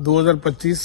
2025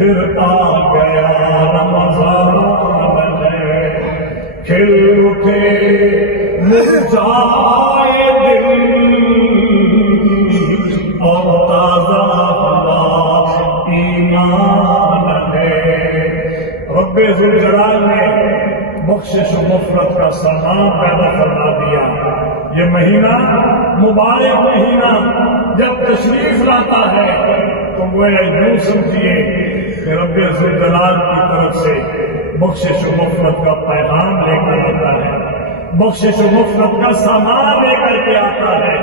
پھر آ گیا رمضان ہے کھل اٹھے مرجھائے دل اور تازہ ہوا ایمان ہے. رب ذوالجلال نے بخشش و مغفرت کا سامان پیدا فرما دیا. یہ مہینہ مبارک مہینہ جب تشریف لاتا ہے تو وہ یوں سمجھیے کہ رب ذوالجلال کی طرف سے بخشش و مغفرت کا پیغام لے کر آتا ہے, بخشش و مغفرت کا سامان لے کر کے آتا ہے.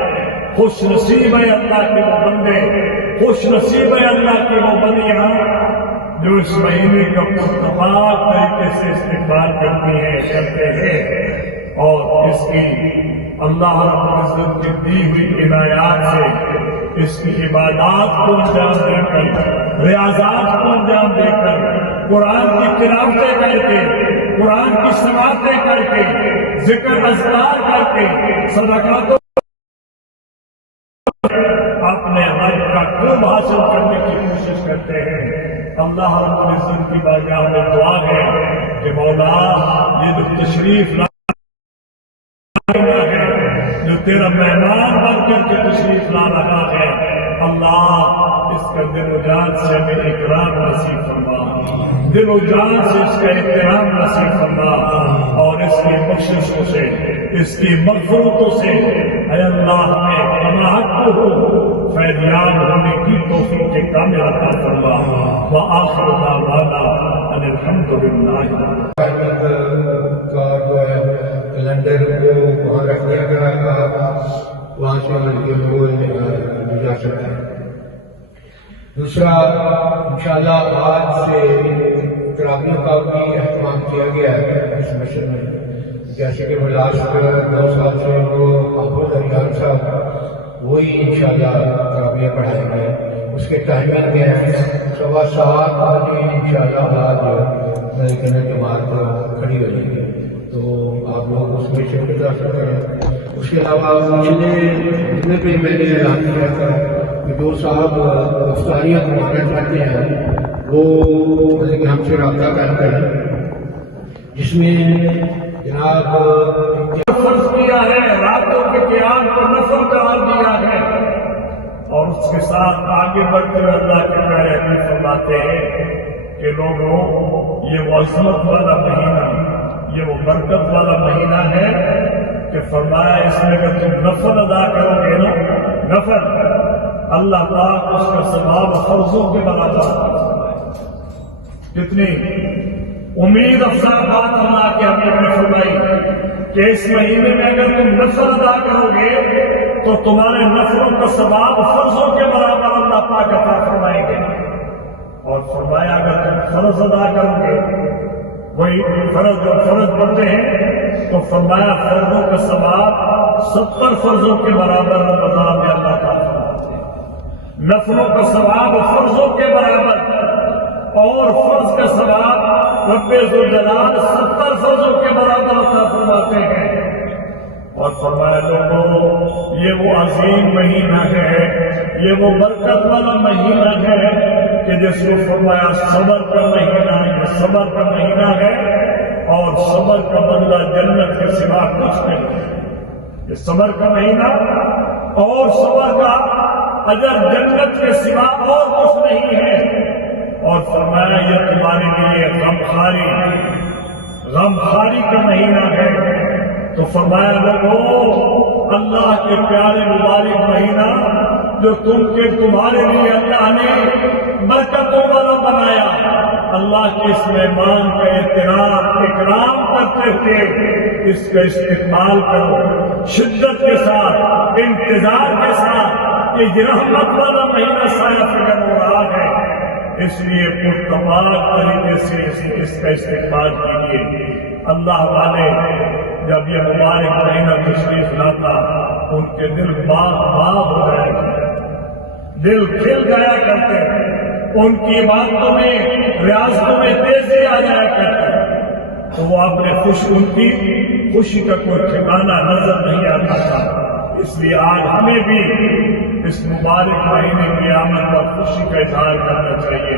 خوش نصیب ہے اللہ کے وہ بندے, خوش نصیب ہے اللہ کے وہ بندیاں جو اس مہینے کا پرتپاک طریقے سے استقبال کرتی ہیں, کرتے ہیں, اور اس کی اللہ رب العزت کی دی ہوئی عنایات سے اس کی عبادات کو انجام دے کر, ریاضات کو انجام دے کر, قرآن کی تلاوتیں کر کے, قرآن کی سماعتیں کر کے, ذکر اذکار کر کے, صدقات اپنے رب کا قرب حاصل کرنے کی کوشش کرتے ہیں. اللہ رب العزت کی بارگاہ میں دعا ہے کہ مولا یہ جو تشریف لانا ہے, جو تیرا مہمان بن کر کے تشریف لا رہا ہے, اللہ اس کا دل و جان سے ہمیں اکرام نصیب فرما, دل و جان سے اس کا احترام نصیب فرما, اور اس کی بخششوں سے, اس کی مغفرتوں سے اے اللہ ہمیں قناعت کو فیضیاب ہونے کی توفیق کامل عطا فرما. وآخر دعوانا ان الحمد للہ. کا جو ہے کیلنڈر کو وہاں رکھ دیا گیا ہے, وہاں سے لوگ جا سکتے ہیں. دوسرا انشاءاللہ آج سے تراویح کا بھی اہتمام کیا گیا ہے اس مشن میں, جیسے کہ وہ لاسٹ 2 سال سے وہ محمود علیان صاحب وہی انشاءاللہ تراویح پڑھائیں گے. اس کے ٹائمنگ میں 7:15 بجے انشاءاللہ آج میری جماعت کھڑی ہو جائے گی, تو آپ لوگ اس میں شرکت کر سکتے ہیں. اس کے علاوہ پچھلے جتنے بھی میں نے اعلان کیا تھا کہ جو صاحب افطاریاں منگوانا چاہتے ہیں وہ ہم سے رابطہ کرتے ہیں, جس میں جناب فرض کیا ہے, راتوں کے قیام کو نفل قرار دیا ہے, اور اس کے ساتھ آگے بڑھتے ہوئے اللہ کے پیارے حبیب فرماتے ہیں کہ لوگوں یہ وہ عظمت والا مہینہ, یہ وہ برکت والا مہینہ ہے کہ فرمایا اس میں اگر تم نفل ادا کرو گے نا, نفل, اللہ پاک اس کا ثواب فرضوں کے برابر. کتنی امید افزا بات اللہ کے حبیب نے فرمائی کہ اس مہینے میں اگر تم نفل ادا کرو گے تو تمہارے نفلوں کا ثواب فرضوں کے برابر اللہ پاک عطا فرمائیں گے. اور فرمایا اگر تم فرض ادا کرو گے, وہی فرض پڑھتے ہیں تو فرمایا فرضوں کا ثواب 70 فرضوں کے برابر رمضان میں اللہ تعالیٰ فرماتے ہیں. نفلوں کا ثواب فرضوں کے برابر, اور فرض کا ثواب رب ذوالجلال 70 فرضوں کے برابر عطا فرماتے ہیں. اور فرمایا لوگوں یہ وہ عظیم مہینہ ہے, یہ وہ برکت والا مہینہ ہے کہ جس کو فرمایا صبر کا مہینہ, یہ صبر کا مہینہ ہے, اور صبر کا بدلہ جنت کے سوا کچھ نہیں ہے. یہ صبر کا مہینہ اور صبر کا اجر جنت کے سوا اور کچھ نہیں ہے. اور فرمایا یہ تمہارے لیے غمخاری کا مہینہ ہے. تو فرمایا لوگوں اللہ کے پیارے مبارک مہینہ جو تمہارے لیے اللہ نے برکتوں والا بنایا, اللہ کے اس مہمان کا اکرام کرتے ہوئے اس کا استقبال کرو شدت کے ساتھ, انتظار کے ساتھ کہ یہ رحمت والا مہینہ سایہ فکر ہو رہا ہے. اس لیے پرتپاک طریقے سے اس کا استقبال کیجیے. اللہ والے جب یہ مبارک مہینہ تشریف لاتا ان کے دل باغ ہو جایا کرتے, دل کھل جایا کرتے, ان کی عبادتوں میں ریاضتوں میں تیزی آ جایا کرتے, تو وہ اپنے ان کی خوشی کا کوئی ٹھکانہ نظر نہیں آتا تھا. اس لیے آج ہمیں بھی اس مبارک مہینے کی آمد پر خوشی کا اظہار کرنا چاہیے.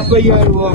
FIR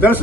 10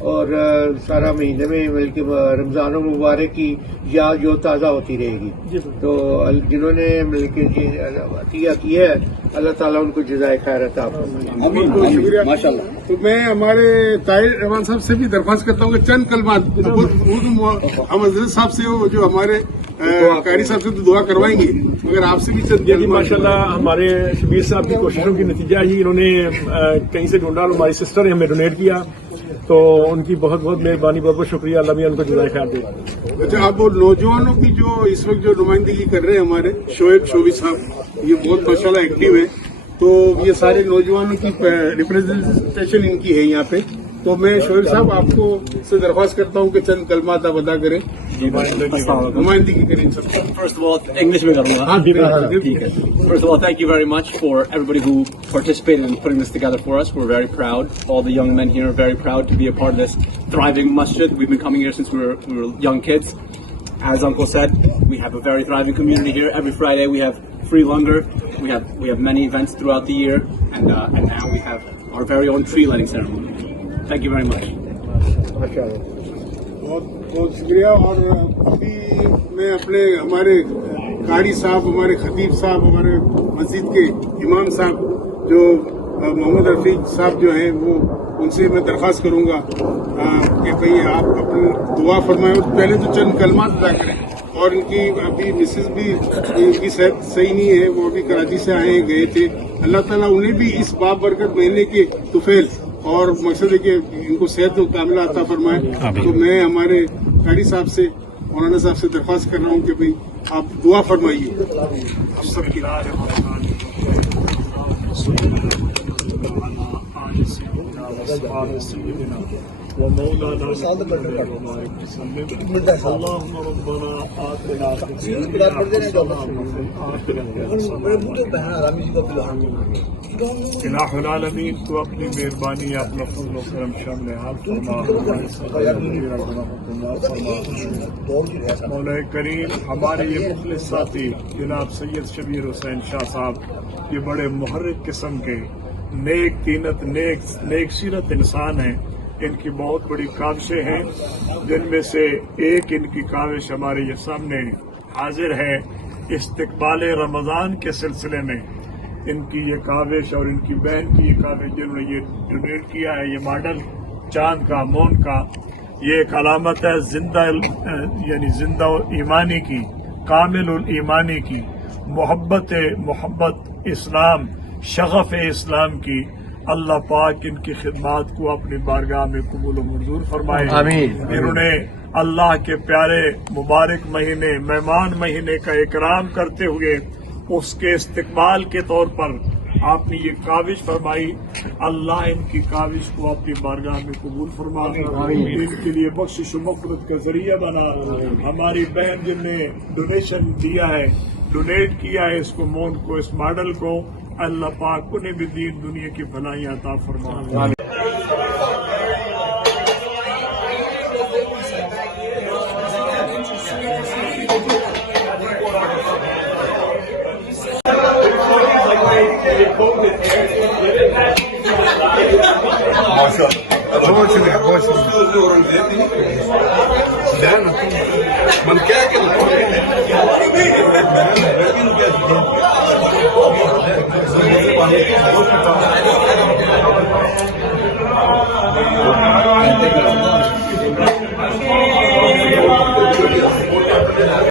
اور سارا مہینے میں بلکہ رمضان المبارک کی یاد جو تازہ ہوتی رہے گی. تو جنہوں نے مل کے عطیہ کیا ہے اللہ تعالیٰ ان کو جزائے خیر عطا فرمائے. بہت شکریہ ماشاء اللہ. تو میں ہمارے طاہر رحمان صاحب سے بھی درخواست کرتا ہوں کہ چند کلمات ہم حضرت صاحب سے جو ہمارے قاری صاحب سے تو دعا کروائیں گے مگر آپ سے بھی چند ماشاء اللہ ہمارے شبیر صاحب کی کوششوں کی نتیجہ ہی انہوں نے کہیں سے ڈھونڈا اور ہماری سسٹر نے ہمیں ڈونیٹ کیا تو ان کی بہت بہت مہربانی بہت بہت شکریہ. اللہ میاں ان کو جزائے خیر دے. اچھا آپ وہ نوجوانوں کی جو اس وقت جو نمائندگی کر رہے ہیں ہمارے شوبی صاحب یہ بہت ماشاء اللہ ایکٹیو ہے تو یہ سارے نوجوانوں کی ریپرزینٹیشن ان کی ہے یہاں پہ. تو میں شعیب صاحب آپ کو سے درخواست کرتا ہوں کہ چند کلمات آپ ادا کریں نمائندگی کریں ان سب. First of all, English میں کروں گا. ٹھیک ہے. First of all, thank you very much for everybody who participated in putting this together for us. We're very proud. All the young men here are very proud to be a part of this thriving masjid. We've been coming here since we were young kids. As Uncle said, we have a very thriving community here. Every Friday we have free langar. We have many events throughout the year, and now we have our very own tree lighting ceremony. Thank you very much. بہت بہت شکریہ. اور ابھی میں اپنے ہمارے قاری صاحب ہمارے خطیب صاحب ہمارے مسجد کے امام صاحب جو محمد رفیق صاحب جو ہیں وہ ان سے میں درخواست کروں گا کہ بھئی آپ اپنی دعا فرمائیں. پہلے تو چند کلمات ادا کریں. اور ان کی ابھی مسز بھی ان کی صحت صحیح نہیں ہے وہ ابھی کراچی سے آئے گئے تھے. اللہ تعالیٰ انہیں بھی اس باب برکت مہینے کے طفیل اور مقصد ہے کہ ان کو صحت و کاملہ عطا فرمائے. تو میں ہمارے قاری صاحب سے مولانا صاحب سے درخواست کر رہا ہوں کہ بھئی آپ دعا فرمائیے. ومولانا اللهم ربنا آتنا في الدنيا حسنة وفي الآخرة حسنة. الہ العالمین تو اپنی مہربانی اپنا فضل و کرم شامل حال فرما. مولا کریم ہمارے یہ مخلص ساتھی جناب سید شبیر حسین شاہ صاحب یہ بڑے محرک قسم کے نیک تینت نیک سیرت انسان ہیں. ان کی بہت بڑی کاوشیں ہیں جن میں سے ایک ان کی کاوش ہمارے یہ سامنے حاضر ہے. استقبال رمضان کے سلسلے میں ان کی یہ کاوش اور ان کی بہن کی یہ کاوش جنہوں نے یہ ڈونیٹ کیا ہے یہ ماڈل چاند کا مون کا یہ ایک علامت ہے زندہ یعنی زندہ ایمانی کی کامل الایمانی کی محبت اسلام شغف اسلام کی. اللہ پاک ان کی خدمات کو اپنی بارگاہ میں قبول و منظور فرمائے. آمین. انہوں نے اللہ کے پیارے مبارک مہینے مہمان مہینے کا اکرام کرتے ہوئے اس کے استقبال کے طور پر آپ نے یہ کاوش فرمائی. اللہ ان کی کاوش کو اپنی بارگاہ میں قبول فرما. ان کے لیے بخشش و مغفرت کا ذریعہ بنا. ہماری بہن جن نے ڈونیشن دیا ہے ڈونیٹ کیا ہے اس کو مون کو اس ماڈل کو اللہ پاک انہیں بھی دین دنیا کی بھلائی عطا فرما. من کیا